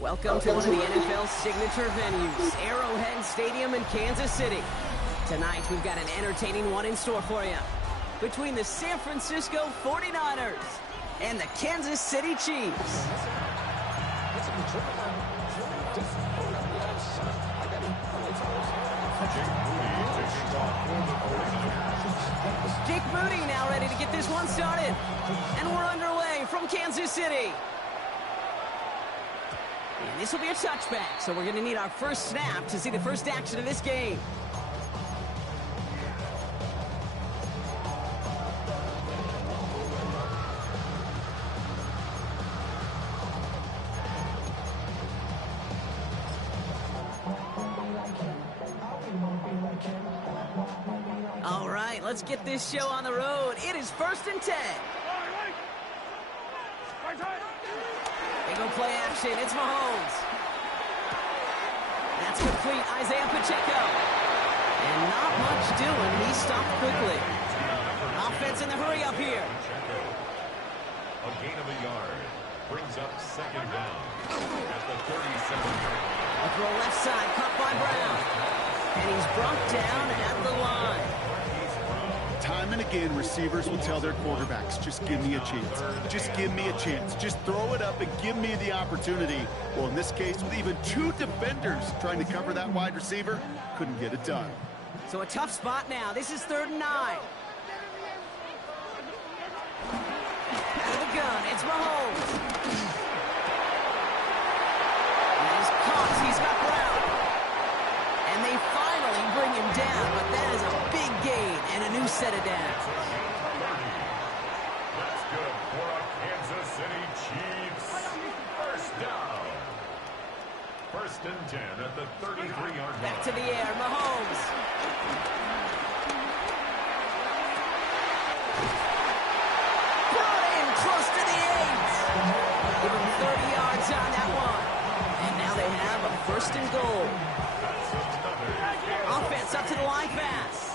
Welcome to one of the NFL's signature venues, Arrowhead Stadium in Kansas City. Tonight, we've got an entertaining one in store for you. Between the San Francisco 49ers and the Kansas City Chiefs. Jake Moody now ready to get this one started. And we're underway from Kansas City. And this will be a touchback, so we're going to need our first snap to see the first action of this game. All right, let's get this show on the road. It is 1st and 10. They go play action. It's Mahomes. That's complete. Isaiah Pacheco. And not much doing. He stopped quickly. Offense in the hurry up here. A gain of a yard. Brings up 2nd down at the 37-yard line. A throw left side. Caught by Brown. And he's brought down at the line. Time and again, receivers will tell their quarterbacks, just give me a chance. Just give me a chance. Just throw it up and give me the opportunity. Well, in this case, with even 2 defenders trying to cover that wide receiver, couldn't get it done. So a tough spot now. This is 3rd and 9. Out of the gun, it's Mahomes. And he's caught. He's got Brown. And they finally bring him down, but that is a big gain and a new set of downs. That's good for a Kansas City Chiefs. First down. 1st and 10 at the 33-yard line. Back to the air, Mahomes. Brought in close to the 8. Give him 30 yards on that one. And now they have a 1st and goal. Offense up to the line pass.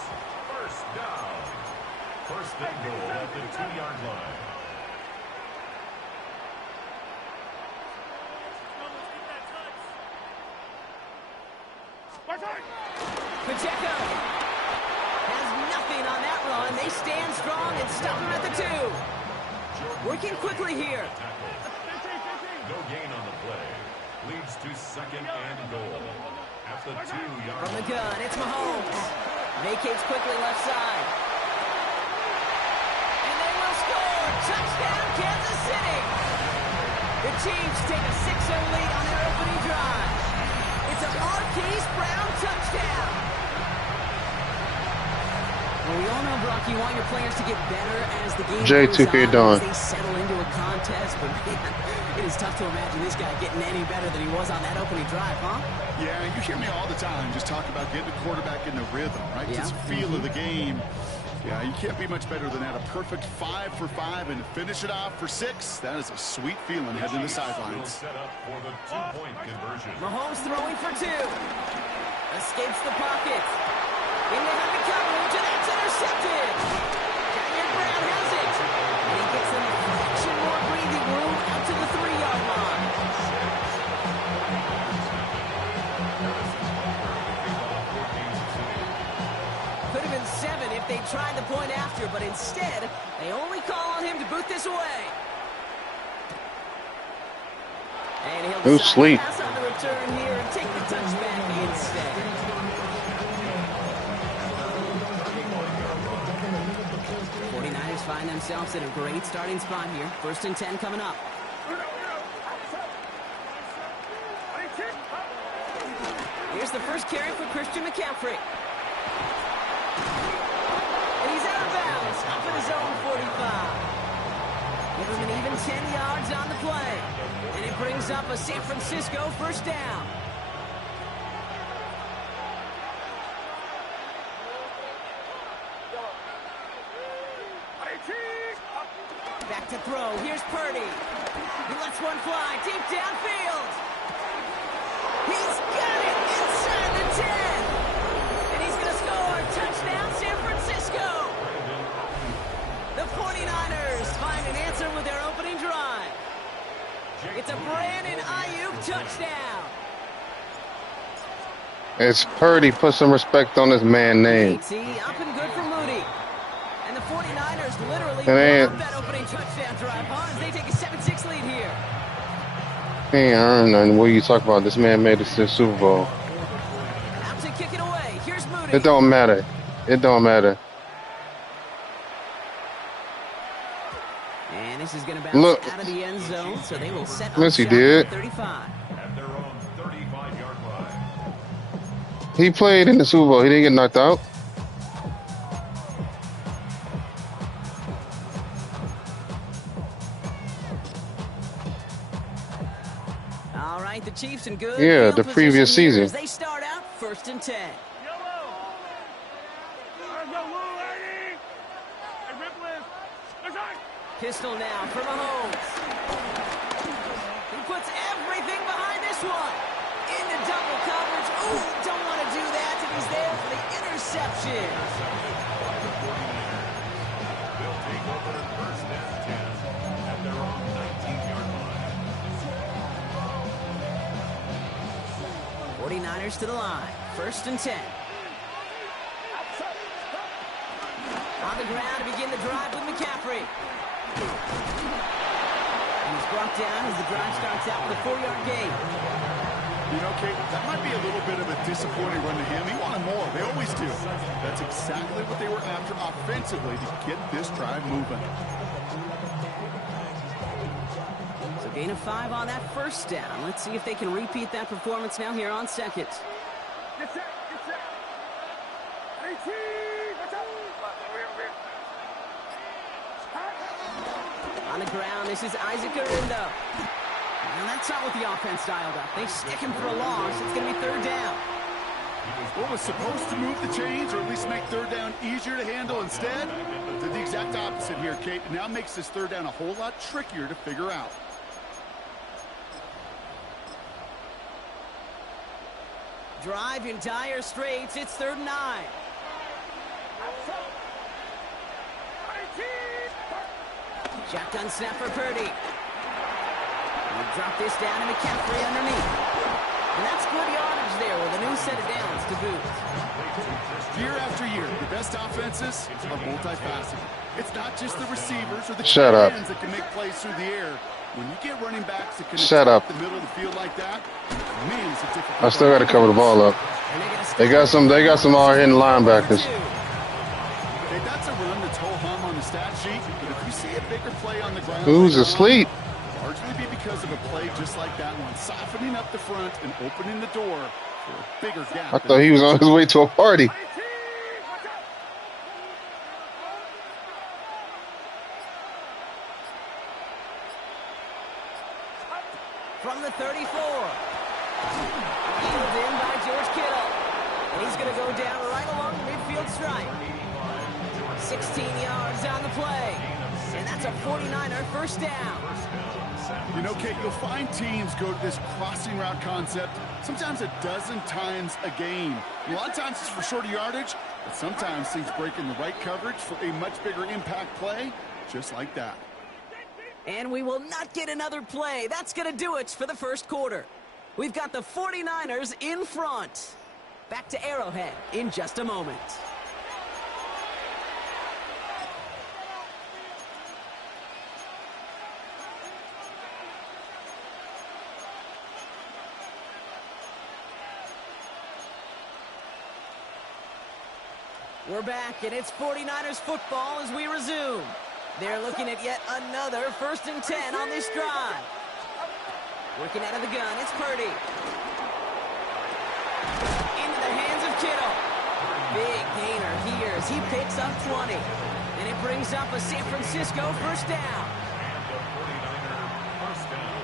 First down. 1st and goal at the 2-yard line. Pacheco has nothing on that run. They stand strong and stop him at the 2. Working quickly here. No gain on the play. Leads to 2nd and goal at the 2-yard From the line. gun, it's Mahomes. Vacates quickly left side. And they will score. Touchdown, Kansas City. The Chiefs take a 6-0 lead on their opening drive. It's a Marquise Brown touchdown. Well, we all know, Brock, you want your players to get better as the game goes on, as they settle into a contest. But, man, it is tough to imagine this guy getting any better than he was on that opening drive, huh? Yeah, you hear me all the time just talk about getting a quarterback in the rhythm, right? Yeah. Just feel of the game. Yeah, you can't be much better than that. A perfect 5 for 5 and to finish it off for 6. That is a sweet feeling heading to the sidelines. Set up for the 2-point conversion. Mahomes throwing for 2. Escapes the pocket. In the heavy coverage, and that's intercepted. Giant Brown has it. And he gets them a fraction more breathing room out to the 3-yard line. Could have been 7 if they tried the point after, but instead, they only call on him to boot this away. And he'll decide to pass on the return here and take the touchback instead. 49ers find themselves in a great starting spot here. 1st and 10 coming up. Here's the first carry for Christian McCaffrey. And he's out of bounds, up at his own 45. Give him an even 10 yards on the play. And it brings up a San Francisco 1st down. Back to throw. Here's Purdy. He lets one fly deep downfield. He's got it inside the 10. And he's going to score. Touchdown, San Francisco. The 49ers find an answer with their opening drive. It's a Brandon Ayuk touchdown. It's Purdy. Put some respect on this man name. AT up and good for Moody. And the 49ers literally Man. blew up that opening touchdown drive, huh? As they take a 7-6 lead here. He ain't earned nothing. What are you talking about? This man made it to the Super Bowl. Out to kick it away. Here's Moody. It don't matter. It don't matter. And this is going to bounce Look. out of the end zone, so they will set Yes, he up shop did. at 35. At their own 35-yard line. He played in the Super Bowl. He didn't get knocked out. All right, the Chiefs in good Yeah, field the previous position here season. as they start out 1st and 10. Pistol now for Mahomes. He puts everything behind this one. Into double coverage. Ooh, don't want to do that, and he's there for the interception. They'll take over 1st and 10 at their own 19-yard line. 49ers to the line. 1st and 10. On the ground to begin the drive with McCaffrey. And he's brought down as the drive starts out with a 4-yard gain. You know, Kate, that might be a little bit of a disappointing run to him. He wanted more. They always do. That's exactly what they were after offensively to get this drive moving. So gain of 5 on that 1st down. Let's see if they can repeat that performance now here on 2nd. On the ground, this is Isaac Arindo. And that's not what the offense dialed up. They stick him for a loss. It's going to be 3rd down. What was supposed to move the chains, or at least make 3rd down easier to handle instead, did the exact opposite here, Kate. It now makes this 3rd down a whole lot trickier to figure out. Drive in dire straits. It's 3rd and 9. Shotgun snap for Purdy. We'll drop this down to McCaffrey underneath. And that's good yardage there with a new set of downs to boot. Year after year, the best offenses are multifaceted. It's not just the receivers or the Shut up. ends that can make plays through the air. When you get running backs that can Shut attack up. the middle of the field like that, man, it's a difficult. I still got to cover the ball up. And they're gonna They got some hard-hitting linebackers. Hey, that's a run that's ho-hum on the stat sheet, but if you see a bigger play on the ground, Who's later on, asleep? largely be because of a play just like that one, softening up the front and opening the door for a bigger gap. I thought he was on his way to a party. From the 34. Healed in by George Kittle. And he's going to go down right along the midfield stripe. 16 yards on the play. And that's a 49er 1st down. You know, Kate, you'll find teams go to this crossing route concept sometimes a dozen times a game. A lot of times it's for shorter yardage, but sometimes things break in the right coverage for a much bigger impact play, just like that. And we will not get another play. That's going to do it for the 1st quarter. We've got the 49ers in front. Back to Arrowhead in just a moment. We're back, and it's 49ers football as we resume. They're looking at yet another 1st and 10 on this drive. Working out of the gun, it's Purdy. Into the hands of Kittle. Big gainer here as he picks up 20. And it brings up a San Francisco 1st down. And the 49er 1st down.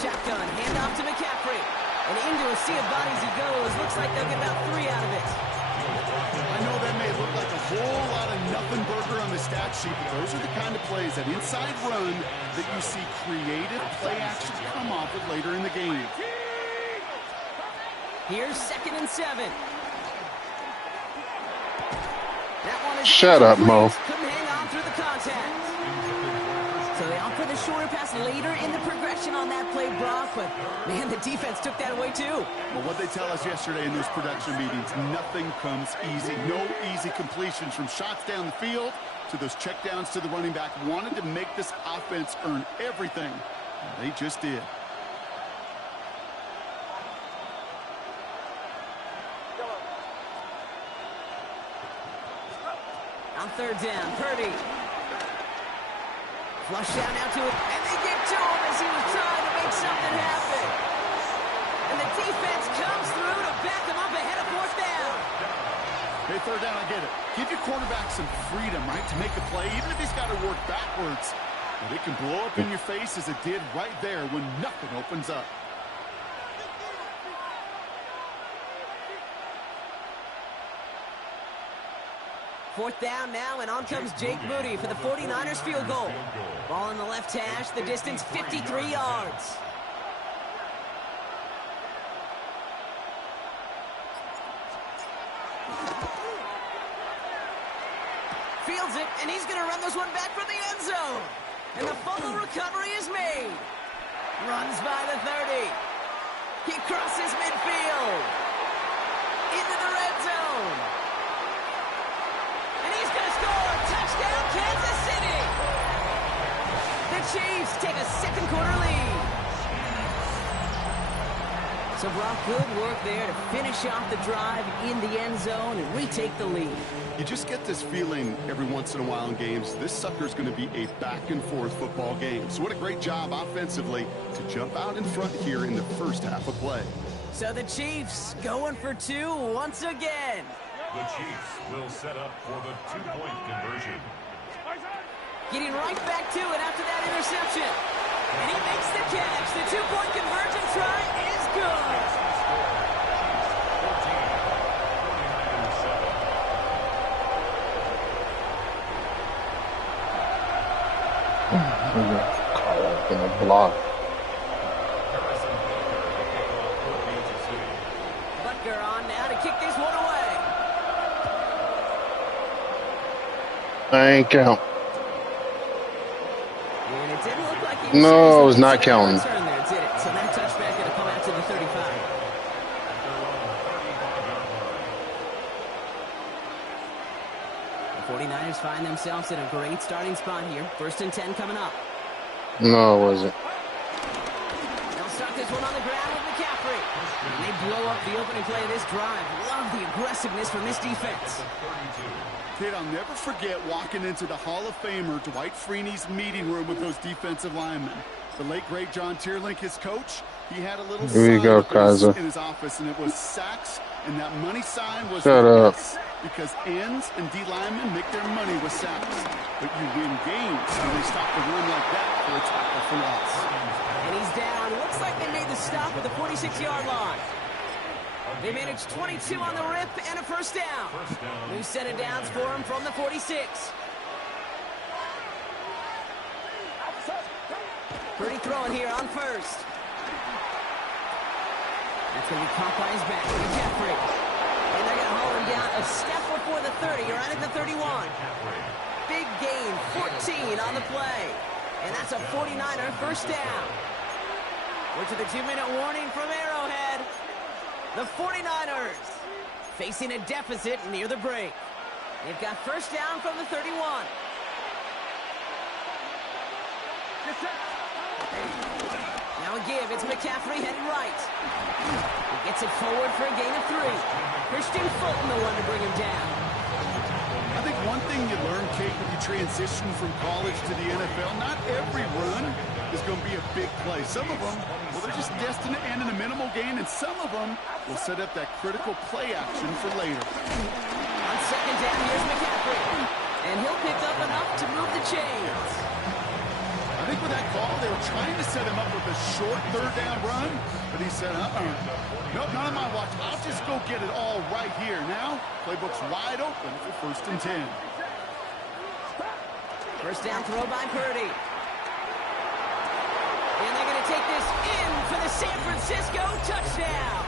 Shotgun, handoff to McCaffrey. And into a sea of bodies he goes. Looks like they'll get about 3 out of it. I know that may look like a whole lot of nothing burger on the stat sheet, but those are the kind of plays, that inside run, that you see creative play action come off of later in the game. Here's 2nd and 7. That one is Shut up, Mo. Couldn't hang on through the contact. So they offer the shorter pass later in the progression on that play, Brock, but, man, the defense took that away, too. Well, what they tell us yesterday in those production meetings, nothing comes easy. No easy completions from shots down the field to those checkdowns to the running back. Wanted to make this offense earn everything. And they just did. On third down, Purdy. Flush down now to it, and they get to him as he was trying to make something happen. And the defense comes through to back him up ahead of fourth down. Hey, third down, I get it. Give your quarterback some freedom, right, to make a play, even if he's got to work backwards. But it can blow up in your face as it did right there when nothing opens up. Fourth down now, and on comes Jake Moody for the 49ers field goal. Ball in the left hash, the distance 53 yards. Fields it, and he's going to run this one back for the end zone. And the fumble recovery is made. Runs by the 30. He crosses midfield. Into the red zone. And he's going to score. Touchdown, Kansas City. The Chiefs take a second quarter lead. So, Brock, good work there to finish off the drive in the end zone and retake the lead. You just get this feeling every once in a while in games, this sucker's going to be a back-and-forth football game. So what a great job offensively to jump out in front here in the first half of play. So the Chiefs going for two once again. The Chiefs will set up for the two-point conversion. Getting right back to it after that interception. And he makes the catch. The two-point conversion try is good. Caught up in a block. Butker on now to kick this one away. I ain't count. And it didn't look like he was No, it was not counting. Return there, did it? So that touchback going to come out to the 35. The 49ers find themselves in a great starting spot here. First and 10 coming up. No, it wasn't. They'll start this one on the ground with McCaffrey. And they blow up the opening play of this drive. Love the aggressiveness from this defense. Kid, I'll never forget walking into the Hall of Famer Dwight Freeney's meeting room with those defensive linemen. The late, great John Tierlink, his coach, he had a little Here you sign go, up Kaiser. in his office, and it was sacks, and that money sign was Shut up. because ends and D linemen make their money with sacks. But you win games when they stop the run like that for a tackle for loss. And he's down. Looks like they made the stop at the 46-yard line. They managed 22 on the rip and a first down. New set of downs for him from the 46. Purdy throwing here on first. That's going to be caught by his back. McCaffrey. And they're going to haul him down a step before the 30. You're right at the 31. Big gain, 14 on the play. And that's a 49er first down. We're to the 2-minute warning from Arrowhead. The 49ers facing a deficit near the break. They've got first down from the 31. Now a give. It's McCaffrey heading right. He gets it forward for a gain of 3. Christian Fulton, the one to bring him down. I think one thing you learn, Kate, when you transition from college to the NFL, not every run is going to be a big play. Some of them, well, they're just destined to end in a minimal gain, and some of them will set up that critical play action for later. On second down, here's McCaffrey. And he'll pick up enough to move the chains. I think with that call, they were trying to set him up with a short third down run, but he said, nope, not on my watch. I'll just go get it all right here. Now, playbook's wide open for first and 10. First down throw by Purdy. And they're going to take this in for the San Francisco touchdown.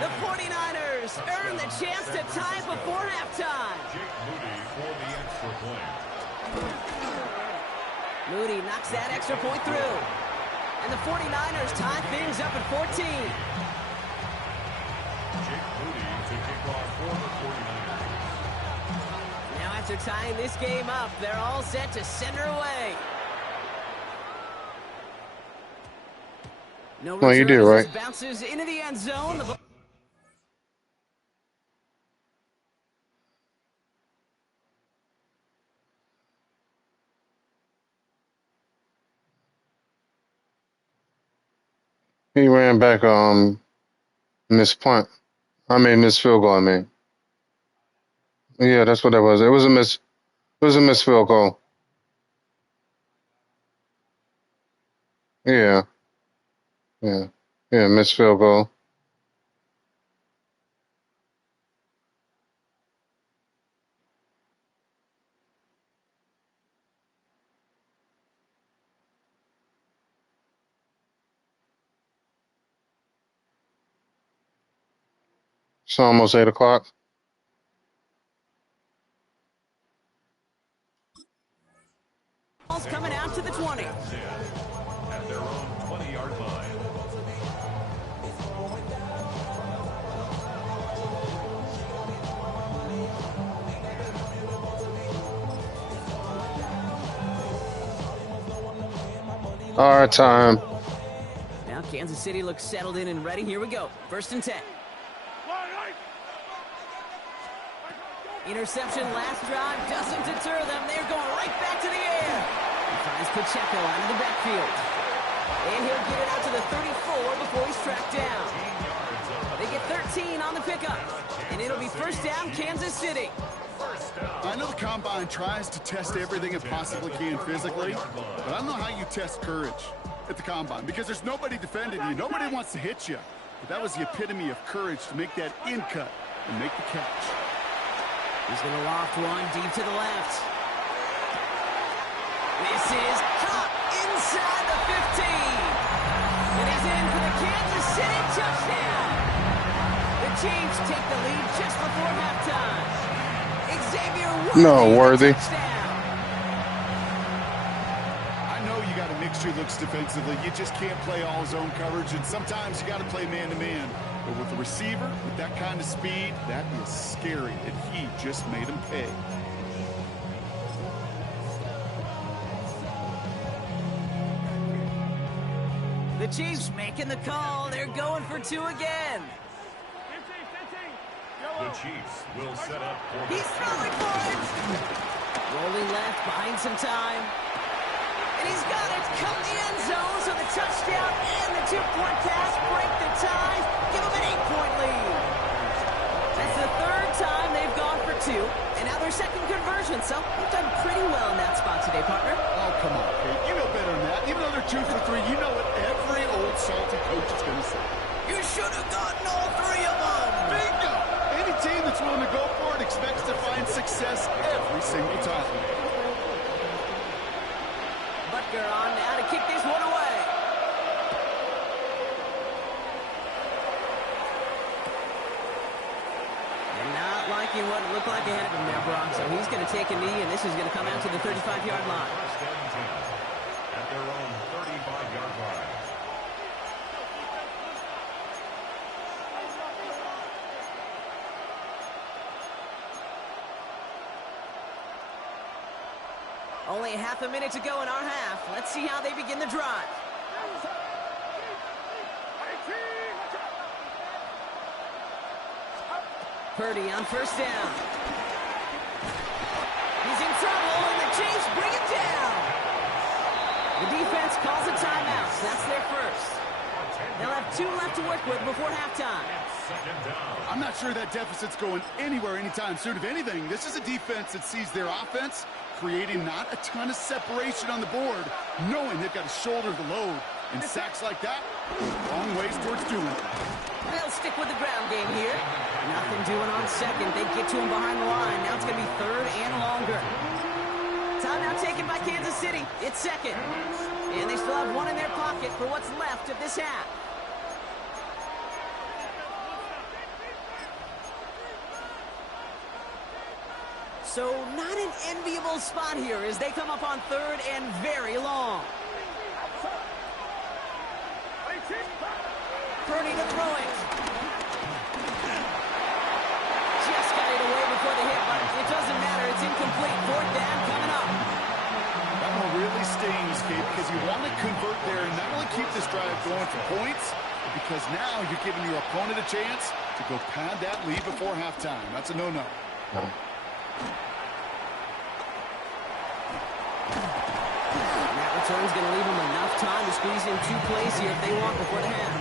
The 49ers earn the chance to tie before halftime. Jake Moody for the extra point. Moody knocks that extra point through. And the 49ers tie things up at 14. Jake Moody to kick off for the 49ers. Now after tying this game up, they're all set to send her away. No, you did right. Bounces into the end zone. He ran back, missed punt. Missed field goal, Yeah, that's what that was. It was a missed field goal. Yeah. Yeah. Yeah, missed field goal. It's almost 8 o'clock. Ball's coming out to the 20. At their own 20-yard line. All right, time. Now Kansas City looks settled in and ready. Here we go. 1st and 10. Interception last drive doesn't deter them. They're going right back to the air. He finds Pacheco out of the backfield. And he'll get it out to the 34 before he's tracked down. They get 13 on the pickup. And it'll be 1st down, Kansas City. I know the Combine tries to test everything it possibly can physically, but I don't know how you test courage at the Combine because there's nobody defending you. Nobody wants to hit you. But that was the epitome of courage to make that in cut and make the catch. He's going to loft one deep to the left. This is caught inside the 15. And he's in for the Kansas City touchdown. The Chiefs take the lead just before halftime. Xavier Worthy. I know you got a mixture looks defensively. You just can't play all zone coverage, and sometimes you got to play man-to-man. But with a receiver with that kind of speed, that is scary, and he just made him pay. The Chiefs making the call. They're going for 2 again. The Chiefs will set up for He's throwing for it. Rolling left, buying some time. And he's got it. Come the end zone, so the touchdown and the 2-point pass break the ties. Give them an 8-point lead. That's the 3rd time they've gone for 2. And now their 2nd conversion. So they've done pretty well in that spot today, partner. Oh, come on, Kate. You know better than that. Even though they're 2 for 3, you know what every old salty coach is going to say. You should have gotten all 3 of them. Bingo! Any team that's willing to go for it expects to find success every single time. Butker on now to kick this one away. And not liking what it looked like ahead of him there, Brock. So he's going to take a knee, and this is going to come out to the 35-yard line. at their own 35-yard line. Only half a minute to go in our half. Let's see how they begin the drive. Purdy on 1st down. He's in trouble, and the Chiefs bring him down. The defense calls a timeout. That's their first. They'll have 2 left to work with before halftime. I'm not sure that deficit's going anywhere anytime soon. If anything, this is a defense that sees their offense creating not a ton of separation on the board, knowing they've got to shoulder the load. And sacks like that, long ways towards doing it. They'll stick with the ground game here. Nothing doing on 2nd. They get to him behind the line. Now it's going to be 3rd and longer. Timeout taken by Kansas City. It's 2nd. And they still have 1 in their pocket for what's left of this half. So not an enviable spot here as they come up on third and very long. Purdy to throw it. Just got it away before the hit, but it doesn't matter. It's incomplete. Fourth down coming up. That one really stings, Kate, because you want to convert there and not only keep this drive going for points, but because now you're giving your opponent a chance to go pad that lead before halftime. That's a no-no. That return's going to leave them enough time to squeeze in 2 plays here if they want before the half.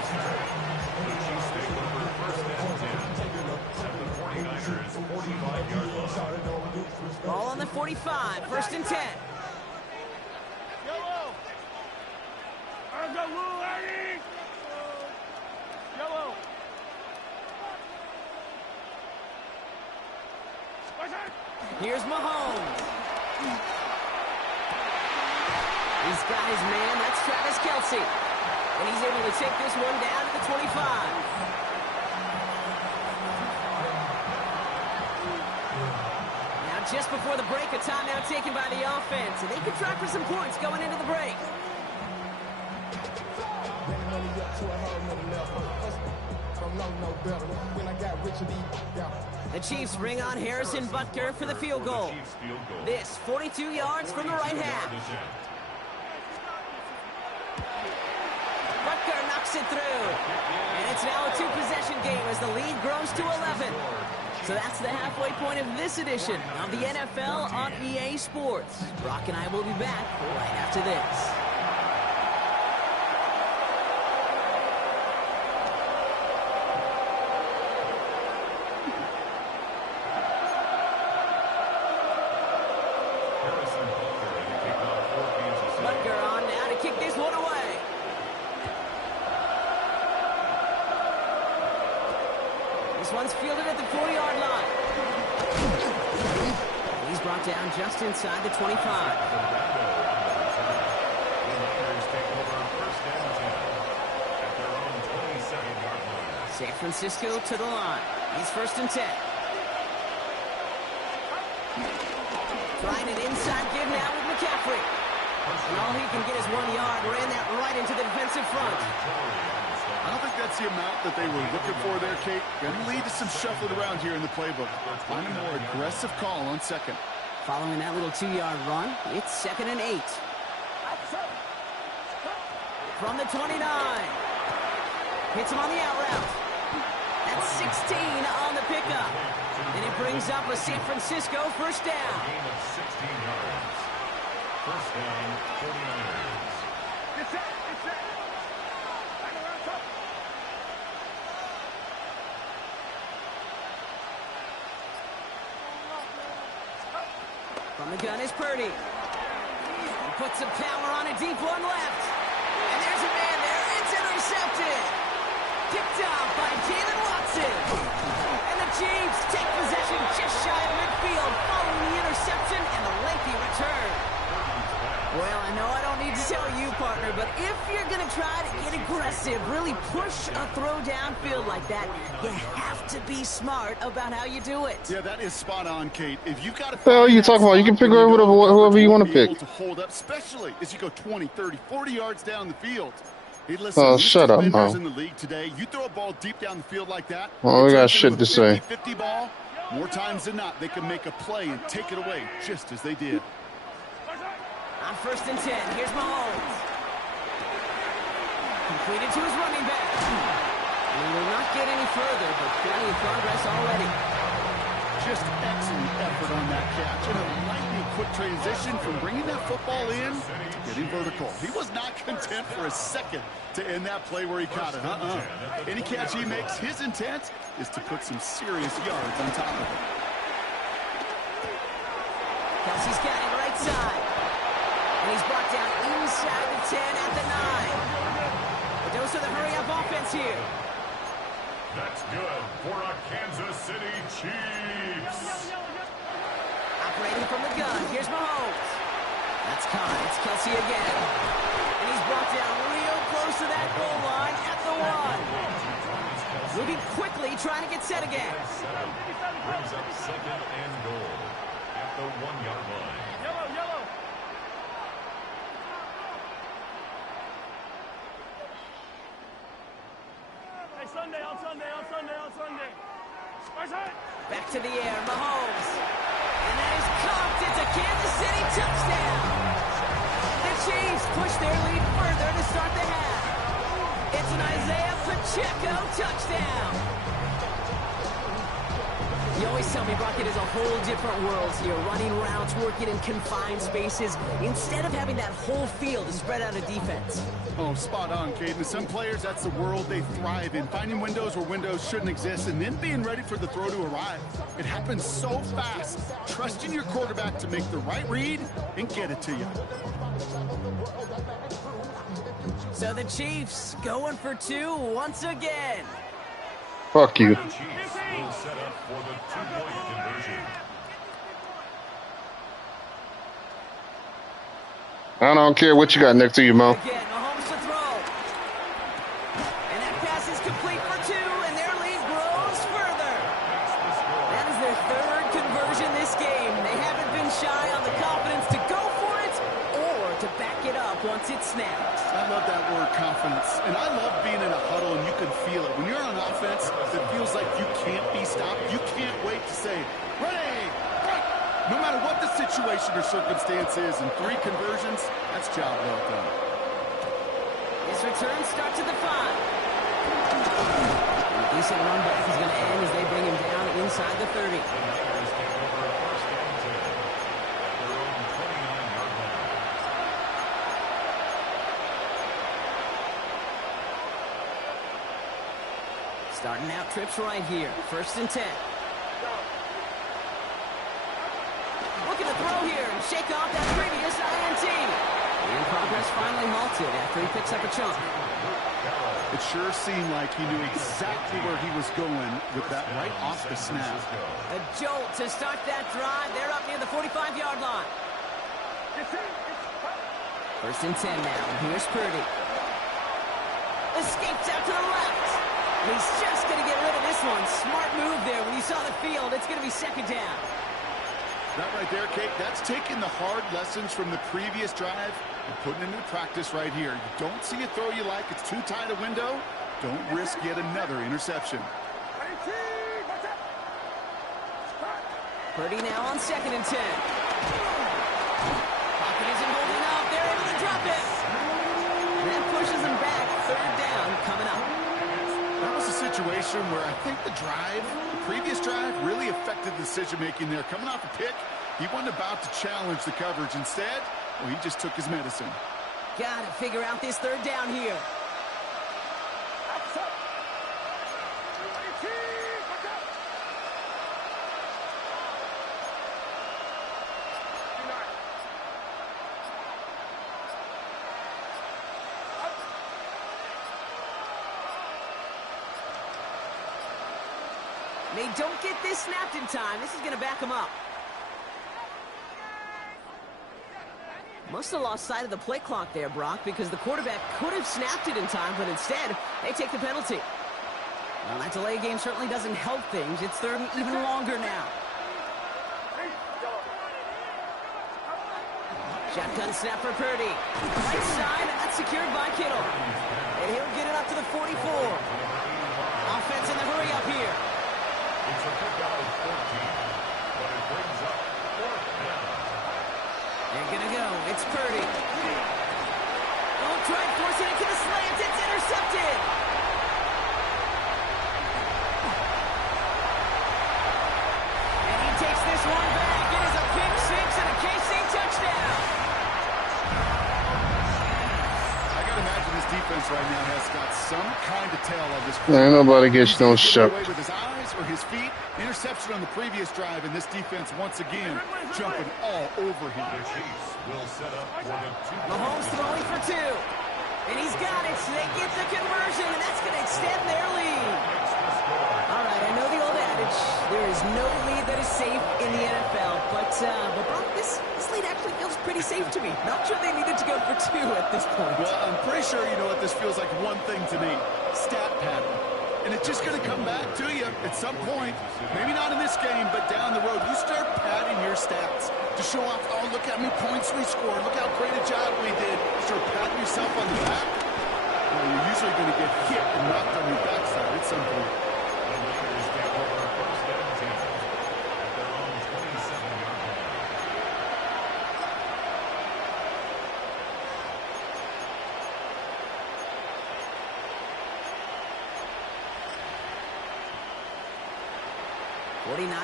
Ball on the 45, first and 10. Here's Mahomes. He's got his man. That's Travis Kelce. And he's able to take this one down to the 25. Now just before the break, a timeout taken by the offense. And they could try for some points going into the break. The Chiefs bring on Harrison Butker for the field goal. This 42 yards from the right half. Butker knocks it through. And it's now a 2-possession game as the lead grows to 11. So that's the halfway point of this edition of the NFL on EA Sports. Brock and I will be back right after this. One's fielded at the 40-yard line. He's brought down just inside the 25. San Francisco to the line. He's first and 10. Trying an inside give now with McCaffrey. And all he can get is 1 yard. Ran that right into the defensive front. I don't think that's the amount that they were looking for there, Kate. Going to lead to some shuffling around here in the playbook. Find a more aggressive call on second. Following that little 2-yard run, it's 2nd and 8. From the 29. Hits him on the out route. That's 16 on the pickup. And it brings up a San Francisco first down. Gain of 16 yards. First down, 49ers. It's set. From the gun is Purdy. He puts some power on a deep one left. And there's a man there. It's intercepted. Picked off by Jalen Watson. And the Chiefs take possession just shy of midfield following the interception and the lengthy return. Well, I know I don't need to tell you, partner, but if you're going to try to get aggressive, really push a throw downfield like that, you have to be smart about how you do it. Yeah, that is spot on, Kate. If you got to... What the hell are you talking about? You can pick whoever you want to pick. To hold up, especially as you go 20, 30, 40 yards down the field. Hey, listen, Oh, shut up, Mo. in the league today, you throw a ball deep down the field like that. Oh, we got shit to say. 50 ball, more times than not, they can make a play and take it away, just as they did. On first and 10, here's Mahomes. Completed to his running back. He will not get any further, but plenty of progress already. Just excellent effort on that catch. And a lightning quick transition from bringing that football in to getting vertical. He was not content for a second to end that play where he caught it. Any catch he makes, his intent is to put some serious yards on top of it. Kelsey's got it right side. And he's brought down inside the 10 at the 9. But those are the hurry-up offense here. That's good for a Kansas City Chiefs. Operating from the gun, here's Mahomes. That's caught. It's Kelsey again. And he's brought down real close to that goal line at the 1. Moving quickly, trying to get set again. Brings up 2nd and goal. At the 1-yard line. Yellow, yellow. Hey, Sunday, on Sunday, on Sunday, on Sunday. Back to the air, Mahomes. And that is caught. It's a Kansas City touchdown. The Chiefs push their lead further to start the half. It's an Isaiah Pacheco touchdown. You always tell me, Brock, it is a whole different world here. Running routes, working in confined spaces, instead of having that whole field to spread out a defense. Oh, spot on, Caden. Some players, that's the world they thrive in. Finding windows where windows shouldn't exist and then being ready for the throw to arrive. It happens so fast. Trusting your quarterback to make the right read and get it to you. So the Chiefs going for 2 once again. Fuck you. The Chiefs will set up for the 2-point conversion. I don't care what you got next to you, Mo. Again, Mahomes to throw. And that pass is complete for 2, and their lead grows further. That is their 3rd conversion this game. They haven't been shy on the confidence to go for it or to back it up once it's snapped. I love that word, confidence. And I love being in a huddle and you can feel it. When you're on offense, it feels like you can't be stopped. You can't wait to say, ready, right. No matter what the situation or circumstance is, in 3 conversions, that's job well done. His return starts at the 5. A decent run back is going to end as they bring him down inside the 30. Starting out trips right here. 1st and 10. Looking to throw here and shake off that previous INT. And progress finally halted after he picks up a chunk. It sure seemed like he knew exactly where he was going with that right off the snap. A jolt to start that drive. They're up near the 45-yard line. 1st and 10 now. Here's Purdy. Escapes out to the left. He's just going to get rid of this one. Smart move there. When you saw the field, it's going to be 2nd down. That right there, Kate, that's taking the hard lessons from the previous drive and putting it into practice right here. You don't see a throw you like, it's too tight a window, don't risk yet another interception. Purdy now on 2nd and 10. Pocket isn't holding up. They're able to drop it. And that pushes them back. 3rd down coming up. That was a situation where I think the previous drive, really affected the decision-making there. Coming off a pick, he wasn't about to challenge the coverage. Instead, well, he just took his medicine. Got to figure out this 3rd down here. They don't get this snapped in time. This is going to back them up. Must have lost sight of the play clock there, Brock, because the quarterback could have snapped it in time, but instead, they take the penalty. Well, that delay game certainly doesn't help things. It's 3rd and even longer now. Shotgun snap for Purdy. Right side, and that's secured by Kittle. And he'll get it up to the 44. Offense in the hurry up here. It's a pickup of 14, but it brings up 4th down. They're going to go. It's Purdy. Oh, try forcing it to the slant. It's intercepted. And he takes this one back. It is a pick 6 and a KC touchdown. I got to imagine this defense right now has got some kind of tail on this. Ain't nobody gets no shot. With his eyes or his feet, interception on the previous drive, and this defense once again jumping all over him. The Chiefs will set up for the 2-point Mahomes throwing for 2. And he's got it. So they get the conversion, and that's going to extend their lead. All right, I know the old adage, there is no lead that is safe in the NFL. But Brock, this lead actually feels pretty safe to me. Not sure they needed to go for 2 at this point. Well, I'm pretty sure you know what this feels like one thing to me. Stat pattern. and it's just going to come back to you at some point. Maybe not in this game, but down the road. You start padding your stats to show off, oh, look how many points we scored. Look how great a job we did. Start patting yourself on the back. Well, you're usually going to get hit and knocked on your backside at some point.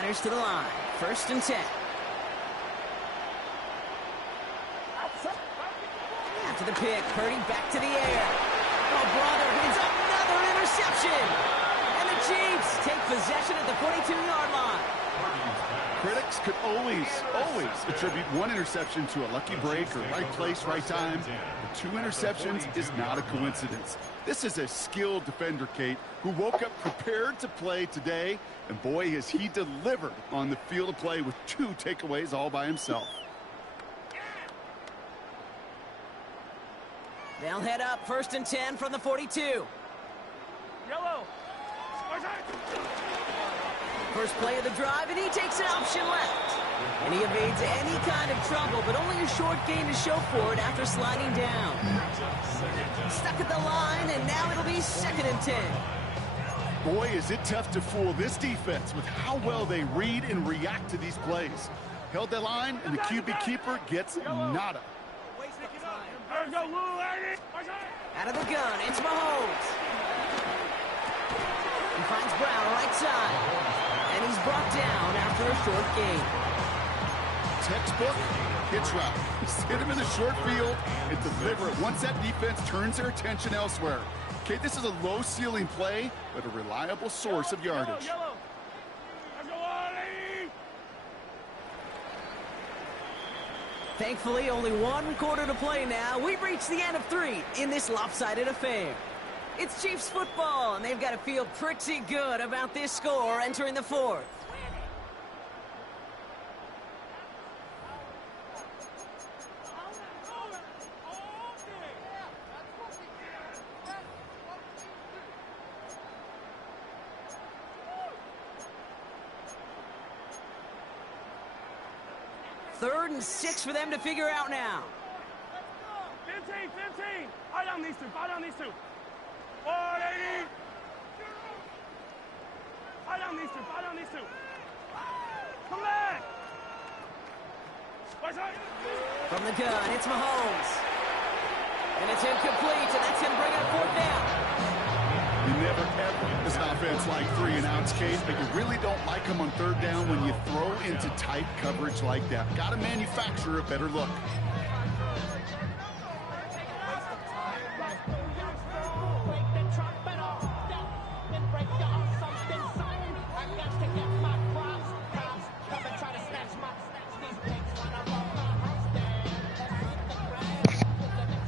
Ers to the line. 1st and 10. After the pick, Purdy back to the air. Oh, brother, it's another interception. And the Chiefs take possession at the 42-yard line. Critics could always attribute one interception to a lucky break or right place, right time. But 2 interceptions is not a coincidence. This is a skilled defender, Kate, who woke up prepared to play today. And boy, has he delivered on the field of play with 2 takeaways all by himself. They'll head up 1st and 10 from the 42. Yellow. First play of the drive, and he takes an option left. And he evades any kind of trouble, but only a short gain to show for it after sliding down. Stuck at the line, and now it'll be 2nd and 10. Boy, is it tough to fool this defense with how well they read and react to these plays. Held the line, and the QB keeper gets nada. Out of the gun, it's Mahomes. He finds Brown right side. And he's brought down after a short gain. Textbook hitch route. Just hit him in the short field and deliver it once that defense turns their attention elsewhere. Okay, this is a low ceiling play, but a reliable source of yardage. Thankfully, only 1 quarter to play now. We've reached the end of 3 in this lopsided affair. It's Chiefs football, and they've got to feel pretty good about this score entering the 4th. Third and 6 for them to figure out now. 15. Eye down these 2. 480. Eye down these 2. Come back. From the gun, it's Mahomes. And it's incomplete, and that's him bringing up 4th down. You never ever this offense like 3 and outs, Case, but you really don't like them on 3rd down when you throw into tight coverage like that. Got to manufacture a better look.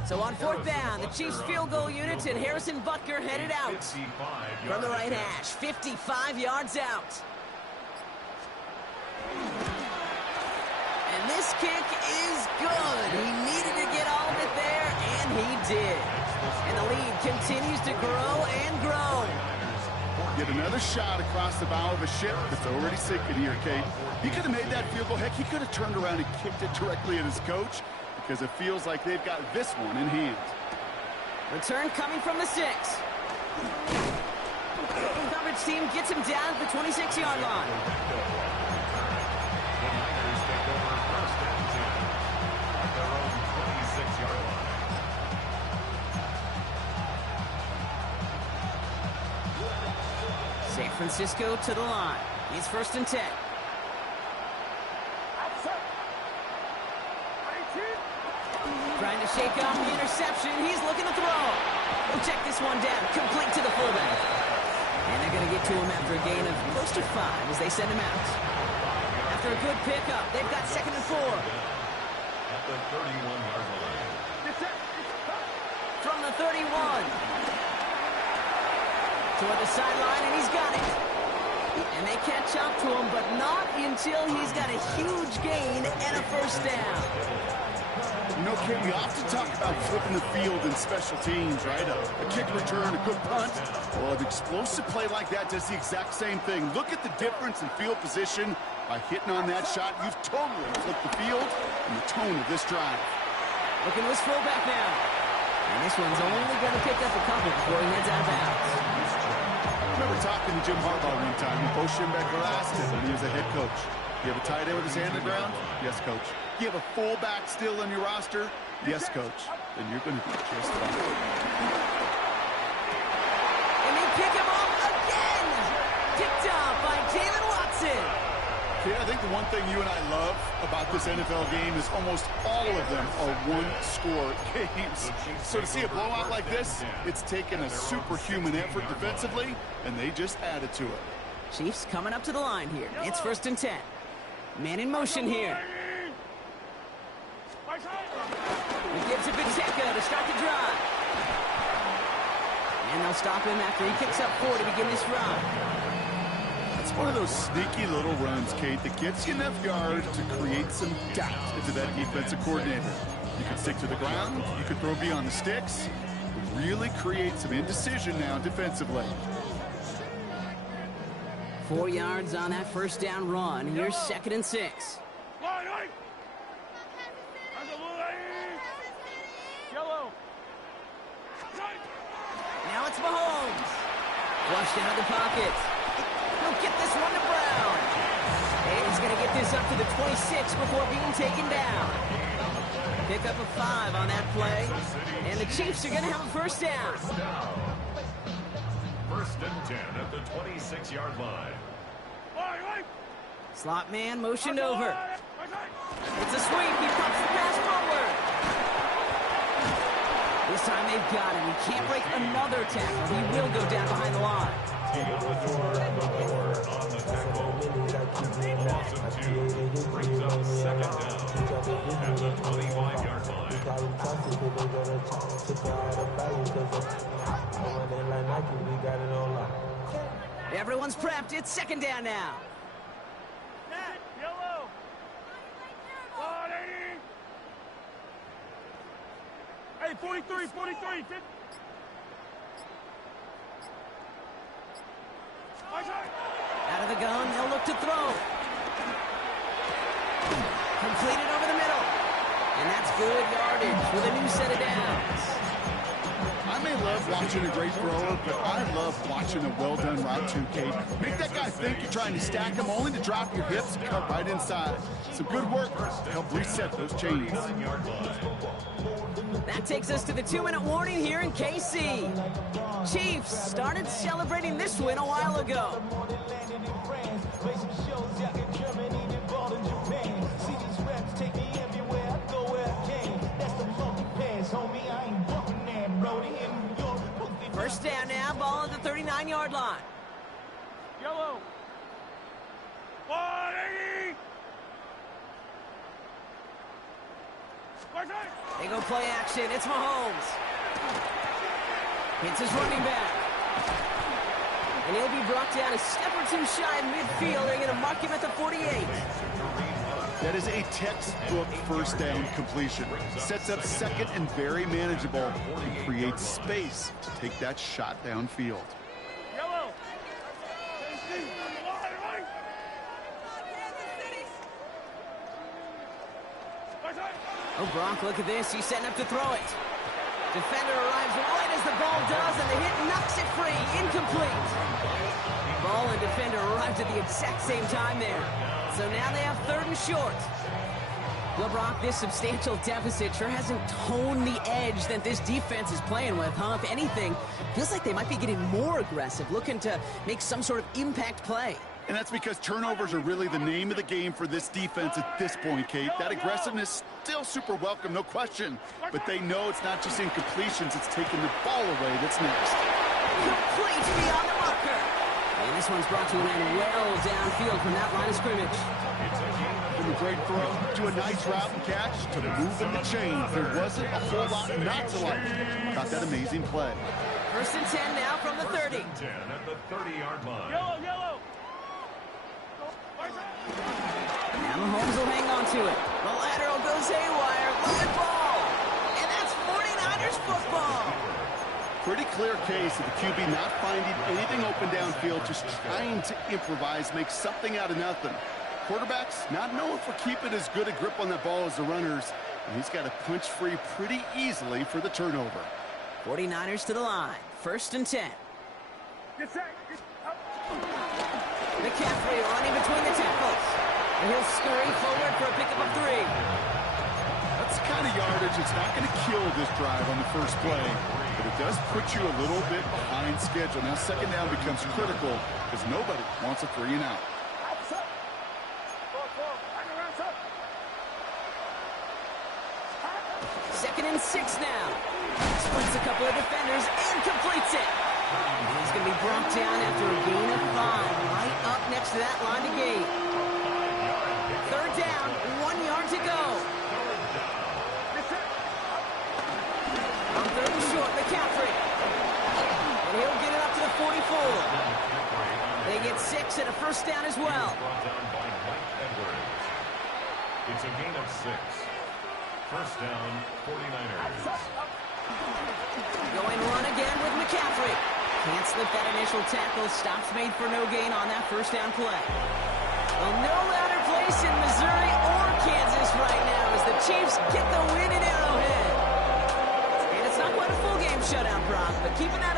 So on 4th down, the Chiefs field goal unit and Harrison Butker headed out. From the right hash, 55 yards out. And this kick is good. He needed to get all of it there, and he did. And the lead continues to grow and grow. Get another shot across the bow of a ship that's already sinking here, Kate. He could have made that field goal. Heck, he could have turned around and kicked it directly at his coach, because it feels like they've got this one in hand. Return coming from the 6. Coverage team gets him down at the 26-yard line. San Francisco to the line. He's 1st and 10. Trying to shake off the interception. He's looking to throw. He'll check this one down. Complete to the fullback. And they're going to get to him after a gain of close to 5 as they send him out. After a good pickup, they've got 2nd and 4. At the 31-yard line. From the 31. Toward the sideline, and he's got it. And they catch up to him, but not until he's got a huge gain and a 1st down. You know, Kate, we often talk about flipping the field in special teams, right? A kick return, a good punt. Well, an explosive play like that does the exact same thing. Look at the difference in field position. By hitting on that shot, you've totally flipped the field and the tone of this drive. Looking to his fullback now. And this one's only going to pick up a couple before he heads out of bounds. I remember talking to Jim Harbaugh one time. He coached him back last year when he was the head coach. You have a tight end with his hand on the ground? Yes, coach. You have a fullback still on your roster? Yes, coach. Then you're going to be just fine. And they pick him off again! Picked off by Jalen Watson. See, I think the one thing you and I love about this NFL game is almost all of them are one-score games. So to see a blowout like this, it's taken a superhuman effort defensively, and they just added to it. Chiefs coming up to the line here. It's 1st and 10. Man in motion here. He gives it Pacheco to start the drive. And they'll stop him after he picks up 4 to begin this run. It's one of those sneaky little runs, Kate, that gets you enough yards to create some doubt into that defensive coordinator. You can stick to the ground, you can throw beyond the sticks, really create some indecision now defensively. 4 yards on that first down run. Here's 2nd and 6. Yellow. Now it's Mahomes. Flushed out of the pocket. He'll get this one to Brown. And he's going to get this up to the 26 before being taken down. Pick up a 5 on that play. And the Chiefs are going to have a first down. 1st and 10 at the 26-yard line. Slot man motioned over. It's a sweep. He pops the pass forward. This time they've got him. He can't break another tackle. He will go down behind the line. On the tackle. Loss of 2. Brings up 2nd down at the 25-yard line. Everyone's prepped. It's 2nd down now. Yellow. 180. Hey, 43, 43. 50. Out of the gun, they'll look to throw. Completed over the middle. And that's good yardage with a new set of downs. I may love watching a great thrower, but I love watching a well-done route too, Kate. Make that guy think you're trying to stack him only to drop your hips and cut right inside. Some good work to help reset those chains. That takes us to the 2-minute warning here in KC. Chiefs started celebrating this win a while ago. First down now, ball at the 39-yard line. Yellow. 180. They go play action. It's Mahomes. Hits his running back. And he'll be brought down a step or two shy of midfield. They're going to mark him at the 48. That is a textbook first down completion. Sets up 2nd and very manageable and creates space to take that shot downfield. Yellow. Oh, Gronk, look at this. He's setting up to throw it. Defender arrives right as the ball does, and the hit knocks it free. Incomplete. Ball and defender arrived at the exact same time there. So now they have 3rd and short. Well, Brock, this substantial deficit sure hasn't toned the edge that this defense is playing with, huh? If anything, feels like they might be getting more aggressive, looking to make some sort of impact play. And that's because turnovers are really the name of the game for this defense at this point, Kate. That aggressiveness still super welcome, no question. But they know it's not just incompletions, it's taking the ball away that's next. Complete beyond the marker. And this one's brought to an end well downfield from that line of scrimmage. From a great throw to a nice route and catch to moving the chains. There wasn't a whole lot not to like about that amazing play. 1st and 10 now from the 30. 10 at the 30-yard line. Yellow, yellow. Now Mahomes will hang on to it. The lateral goes haywire. Well, pretty clear case of the QB not finding anything open downfield, just trying to improvise, make something out of nothing. Quarterbacks not known for keeping as good a grip on that ball as the runners, and he's got to punch free pretty easily for the turnover. 49ers to the line. 1st and 10. Get set. McCaffrey running between the tackles. And he'll scurry forward for a pickup of 3. That's the kind of yardage that's not going to kill this drive on the first play, but it does put you a little bit behind schedule. Now second down becomes critical because nobody wants a 3 and out. Second and 6 now. Splits a couple of defenders and completes it. He's going to be brought down after a gain of 5, right up next to that line to gain. 3rd down, 1 yard to go. On 3rd and short, McCaffrey. And he'll get it up to the 44. They get 6 and a 1st down as well. It's a gain of 6. 1st down, 49ers. Going run again with McCaffrey. Can't slip that initial tackle. Stops made for no gain on that 1st down play. Well, no louder place in Missouri or Kansas right now as the Chiefs get the win in Arrowhead. And it's not quite a full game shutout, Brock, but keeping that up.